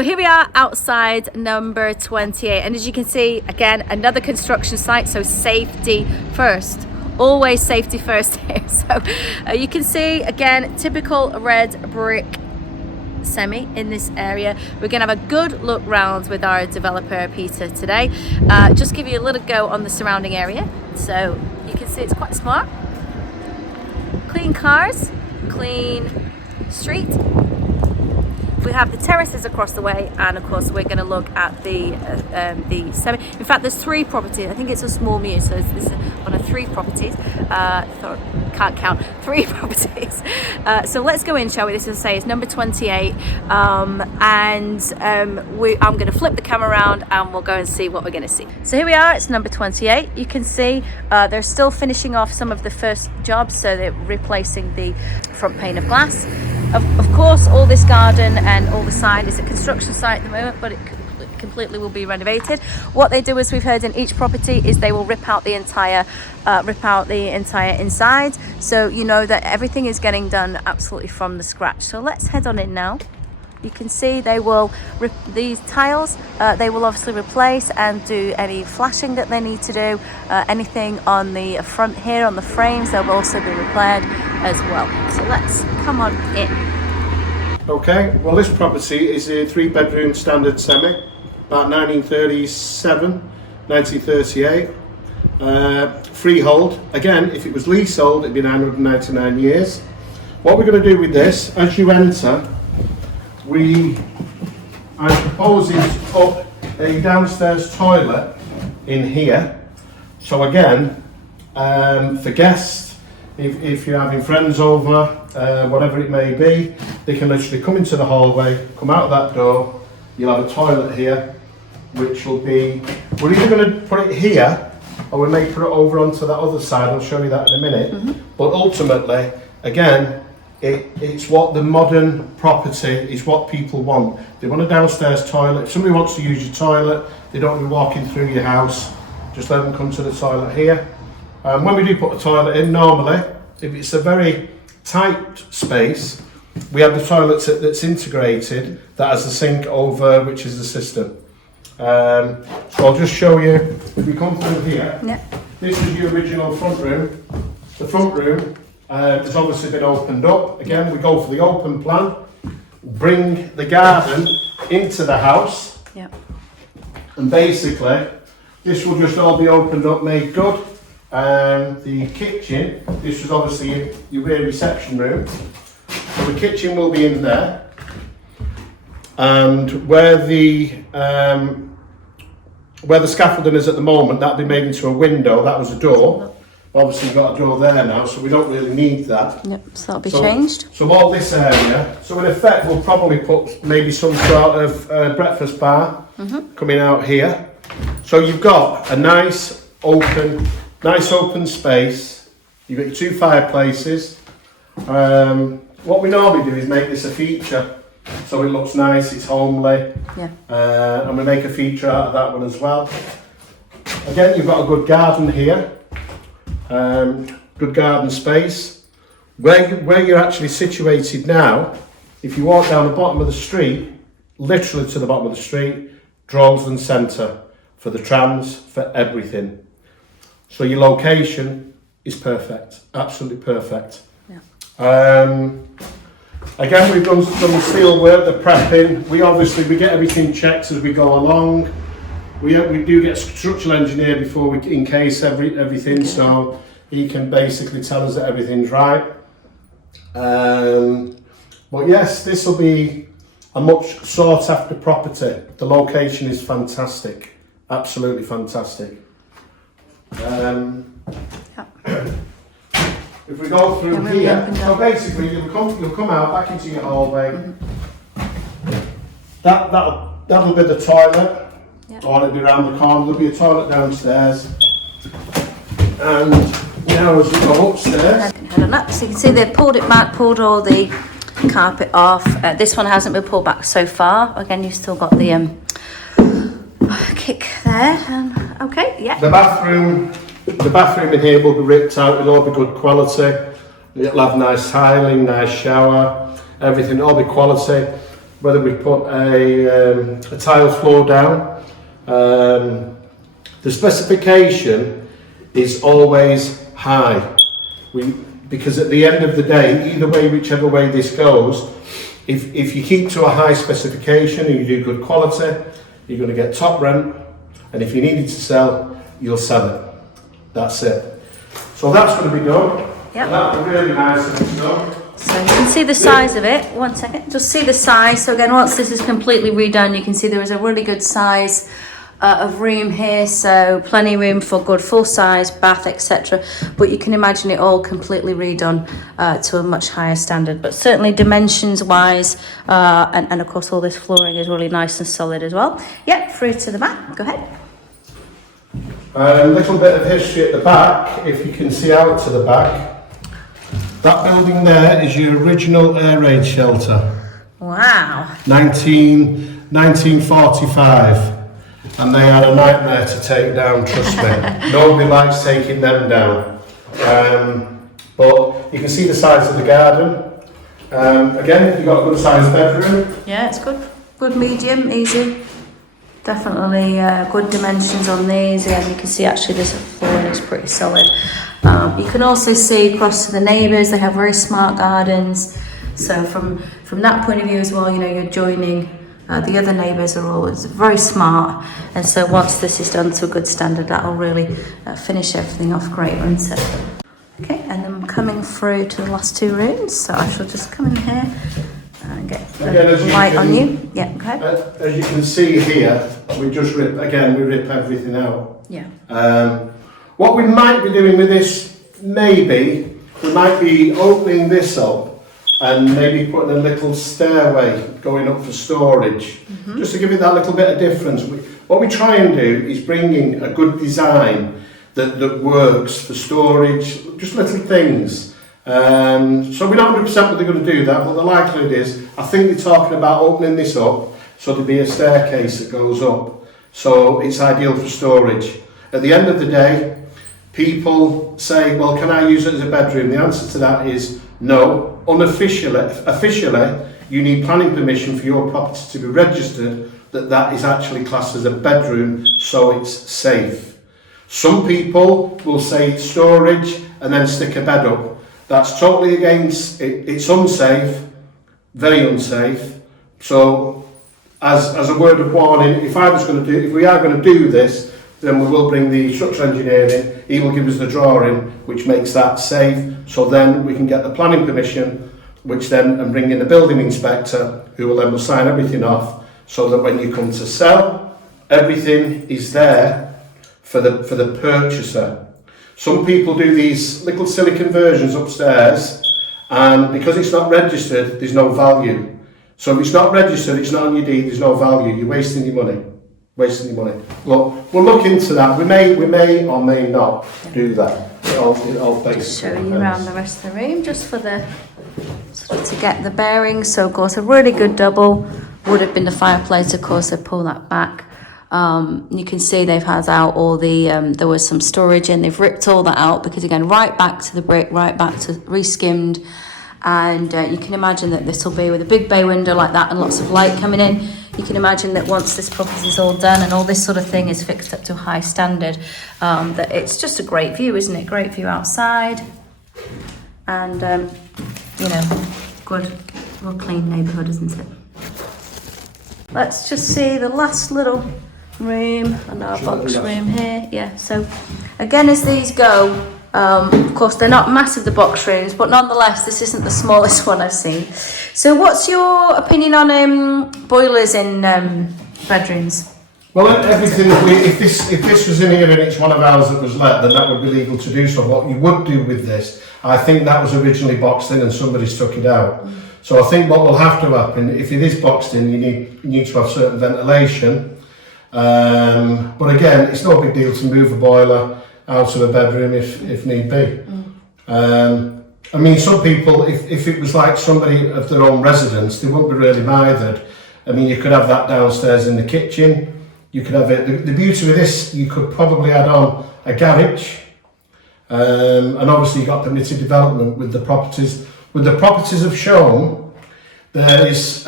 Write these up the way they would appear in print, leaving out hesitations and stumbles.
So here we are outside number 28, and as you can see, again, another construction site, so safety first. Always safety first here. So you can see, again, typical red brick semi in this area. We're going to have a good look round with our developer Peter today. Just give you a little go on the surrounding area. So you can see it's quite smart. Clean cars, clean street. We have the terraces across the way, and of course we're going to look at the semi. In fact, there's 3 properties. I think it's a small muse, so this is one of 3 properties. Can't count 3 properties. So let's go in, shall we? This will say it's number 28, and I'm going to flip the camera around and we'll go and see what we're going to see. So here we are. It's number 28. You can see they're still finishing off some of the first jobs, so they're replacing the front pane of glass. Of course, all this garden and all the side is a construction site at the moment, but it completely will be renovated. What they do, as we've heard in each property, is they will rip out the entire inside, so you know that everything is getting done absolutely from the scratch. So let's head on in now. You can see they will rip these tiles, they will obviously replace and do any flashing that they need to do. Anything on the front here, on the frames, they'll also be repaired as well. So let's come on in. Okay, well this property is a 3-bedroom standard semi, about 1937, 1938. Freehold. Again, if it was leasehold, it'd be 999 years. What we're going to do with this, as you enter, I'm proposing to put a downstairs toilet in here. So again, for guests, if you're having friends over, whatever it may be, they can literally come into the hallway, come out that door, you'll have a toilet here, which will be, we're either going to put it here, or we may put it over onto that other side. I'll show you that in a minute. But ultimately, again, it's what the modern property is, what people want. They want a downstairs toilet. If somebody wants to use your toilet, they don't be walking through your house, just let them come to the toilet here. When we do put a toilet in, normally, if it's a very tight space, we have the toilet that's integrated, that has the sink over, which is the system. So I'll just show you, if we come through here, This is your original front room. The front room has obviously been opened up. Again, we go for the open plan, bring the garden into the house, and basically this will just all be opened up, made good. The kitchen, this is obviously your rear reception room, so the kitchen will be in there, and where the scaffolding is at the moment, that'll be made into a window. That was a door. Obviously you've got a door there now, so we don't really need that. So that'll be changed. So all this area, so in effect we'll probably put maybe some sort of breakfast bar coming out here. So you've got a nice open space. You've got your 2 fireplaces. What we normally do is make this a feature, so it looks nice, it's homely, and we make a feature out of that one as well. Again, you've got a good garden here, good garden space. Where you're actually situated now, if you walk down the bottom of the street, literally to the bottom of the street, Droyslden Centre for the trams, for everything. So your location is perfect, absolutely perfect. Again, we've done some steel work, the prepping. We get everything checked as we go along. We do get a structural engineer before we encase everything, so he can basically tell us that everything's right. But yes, this will be a much sought after property. The location is fantastic, absolutely fantastic. If we go through here, so basically you'll come out back into your hallway. That'll be the toilet, or it'll be around the corner. There'll be a toilet downstairs, and now as we go upstairs. So you can see they've pulled it back, pulled all the carpet off. This one hasn't been pulled back so far. Again, you've still got the kick there. The bathroom in here will be ripped out. It'll all be good quality. It'll have nice tiling, nice shower, everything. It'll all be quality. whether we put a tile floor down. The specification is always high. Because at the end of the day, either way, whichever way this goes, if you keep to a high specification and you do good quality, you're going to get top rent, and if you needed to sell, you'll sell it. That's it. So that's going to be done. Yep. That'll be really nice and it's done. So you can see the size of it. One second, just see the size. So again, once this is completely redone, you can see there is a really good size of room here, so plenty of room for good full size bath, etc. But you can imagine it all completely redone to a much higher standard. But certainly dimensions wise, and of course all this flooring is really nice and solid as well. Yep, through to the back. Go ahead. A little bit of history at the back, if you can see out to the back. That building there is your original air raid shelter. Wow. 1945. And they are a nightmare to take down, trust me. Nobody likes taking them down. But you can see the size of the garden. Again, you've got a good sized bedroom. Yeah, it's good. Good medium, easy. Definitely good dimensions on these. Yeah, you can see actually this flooring is pretty solid. You can also see across to the neighbours, they have very smart gardens. So from that point of view as well, you know, you're joining the other neighbours are always very smart, and so once this is done to a good standard, that will really finish everything off great, won't it? Okay, and then coming through to the last two rooms, so I shall just come in here and get the light on you. Yeah, okay. As you can see here, we just rip everything out. Yeah. What we might be doing with this, maybe, we might be opening this up and maybe putting a little stairway going up for storage, just to give it that little bit of difference. What we try and do is bring in a good design that works for storage, just little things. So we're not 100% they're going to do that, but the likelihood is, I think they're talking about opening this up, so there'll be a staircase that goes up. So it's ideal for storage. At the end of the day, people say, well, can I use it as a bedroom? The answer to that is no. Officially, you need planning permission for your property to be registered that is actually classed as a bedroom, so it's safe. Some people will say it's storage and then stick a bed up. That's totally against it. It's unsafe, very unsafe. So, as a word of warning, if we are going to do this, then we will bring the structural engineer in. He will give us the drawing, which makes that safe. So then we can get the planning permission, which then and bring in the building inspector, who will then sign everything off, so that when you come to sell, everything is there for the purchaser. Some people do these little silly conversions upstairs, and because it's not registered, there's no value. So if it's not registered, it's not on your deed, there's no value. You're wasting your money. Look, we'll look into that. We may or may not do that. It all Just show you around the rest of the room, just for the to get the bearings. So of course a really good double would have been the fireplace. Of course they pull that back. You can see they've had out all the there was some storage in. They've ripped all that out because again, right back to the brick, right back to re-skimmed. And you can imagine that this will be with a big bay window like that and lots of light coming in. You can imagine that once this property is all done and all this sort of thing is fixed up to a high standard, that it's just a great view, isn't it? Great view outside, and you know, good, well clean neighbourhood, isn't it? Let's just see the last little room and our box room here. Yeah, so again, as these go, of course they're not massive, the box rooms, but nonetheless this isn't the smallest one I've seen. So what's your opinion on boilers in bedrooms? Well, everything, if this was in here and it's one of ours that was let, then that would be legal to do so. What you would do with this, I think that was originally boxed in and somebody's took it out. So I think what will have to happen, if it is boxed in, you need to have certain ventilation. But again, it's no big deal to move a boiler out of a bedroom if need be. I mean, some people, if it was like somebody of their own residence, they wouldn't be really mithered. I mean, you could have that downstairs in the kitchen. You could have it. The beauty with this, you could probably add on a garage, and obviously you got permitted development with the properties. With the properties have shown, there is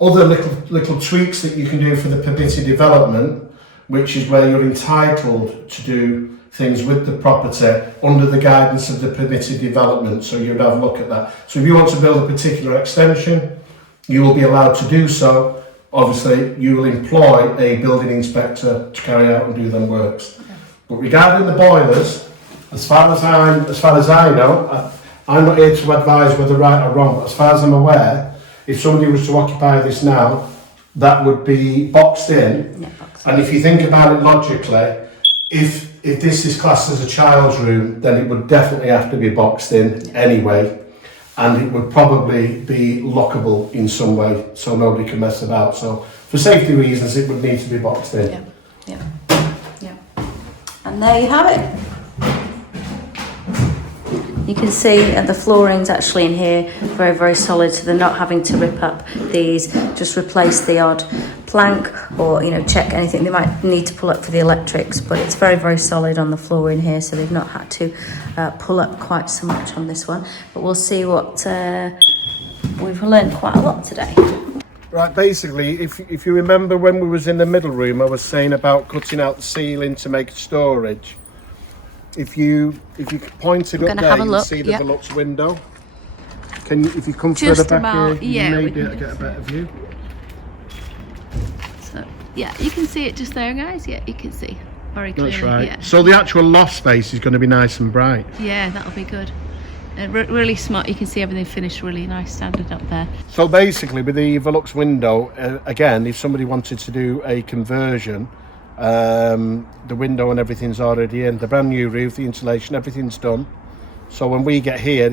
other little tweaks that you can do for the permitted development, which is where you're entitled to do things with the property under the guidance of the permitted development. So you'd have a look at that. So if you want to build a particular extension, you will be allowed to do so. Obviously, you will employ a building inspector to carry out and do them works. But regarding the boilers, as far as I know, I'm not here to advise whether right or wrong, but as far as I'm aware, if somebody was to occupy this now, that would be boxed in. Yeah, boxed and if you think about it logically, if this is classed as a child's room, then it would definitely have to be boxed in anyway, and it would probably be lockable in some way, so nobody can mess about. So for safety reasons, it would need to be boxed in. Yeah. And there you have it. You can see the flooring's actually in here very, very solid, so they're not having to rip up these, just replace the odd plank or, you know, check anything they might need to pull up for the electrics, but it's very, very solid on the floor in here, so they've not had to pull up quite so much on this one. But we'll see what we've learned quite a lot today. Right, basically, if you remember when we was in the middle room, I was saying about cutting out the ceiling to make storage. If you point it up there, you can see the deluxe window. Can you, if you come further back here, you may be able to get a better view. So yeah, you can see it just there, guys. Yeah, you can see very clearly. That's right. Yeah. So the actual loft space is going to be nice and bright. Yeah, that'll be good. Really smart. You can see everything finished really nice, standard up there. So basically, with the Velux window, again, if somebody wanted to do a conversion, the window and everything's already in. The brand new roof, the insulation, everything's done. So when we get here,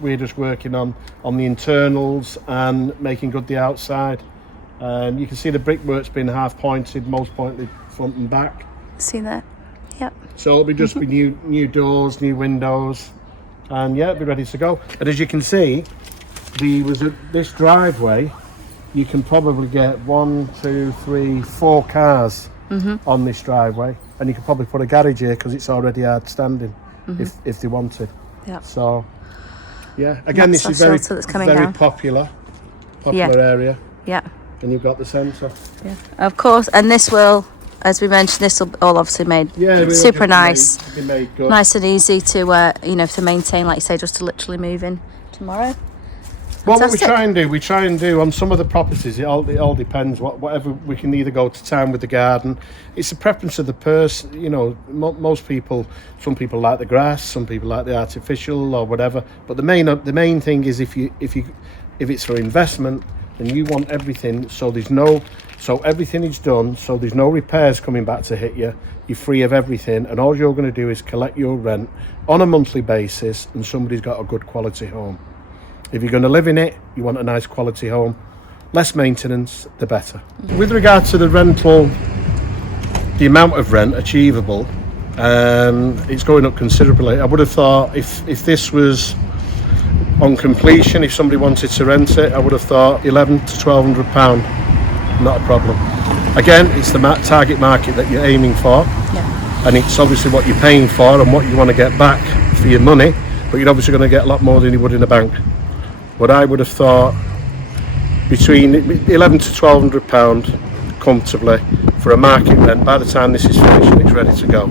we're just working on the internals and making good the outside. You can see the brickwork's been half pointed, most pointed front and back. See that? Yep. So it'll be just be new doors, new windows, and yeah, it'll be ready to go. And as you can see, this driveway, you can probably get 1, 2, 3, 4 cars on this driveway, and you could probably put a garage here because it's already hard standing if they wanted. Yeah. So yeah, again, this is very popular area. Yeah. And you've got the centre. Yeah. Of course, and this will, as we mentioned, this will all obviously made super nice, nice and easy to to maintain, like you say, just to literally move in tomorrow. Well, what we try and do on some of the properties, it all depends. Whatever, we can either go to town with the garden. It's the preference of the person. You know, most people, some people like the grass, some people like the artificial or whatever. But the main thing is if it's for investment, then you want everything so everything is done, so there's no repairs coming back to hit you. You're free of everything, and all you're going to do is collect your rent on a monthly basis, and somebody's got a good quality home. If you're going to live in it, you want a nice quality home. Less maintenance, the better. With regard to the rental, the amount of rent achievable, it's going up considerably. I would have thought if this was on completion, if somebody wanted to rent it, I would have thought £1,100 to £1,200, not a problem. Again, it's the target market that you're aiming for, and it's obviously what you're paying for and what you want to get back for your money, but you're obviously going to get a lot more than you would in a bank. But I would have thought between £1,100 to £1,200 comfortably for a market rent by the time this is finished and it's ready to go.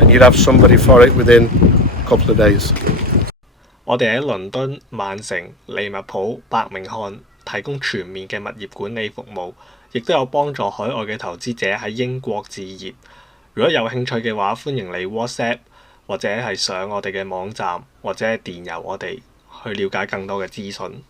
And you'd have somebody for it within a couple of days. 我哋喺倫敦、曼城、利物浦、伯明翰提供全面嘅物業管理服務，亦都有幫助海外嘅投資者喺英國置業。如果有興趣嘅話，歡迎你 WhatsApp 或者係上我哋嘅網站或者係電郵我哋去了解更多嘅資訊。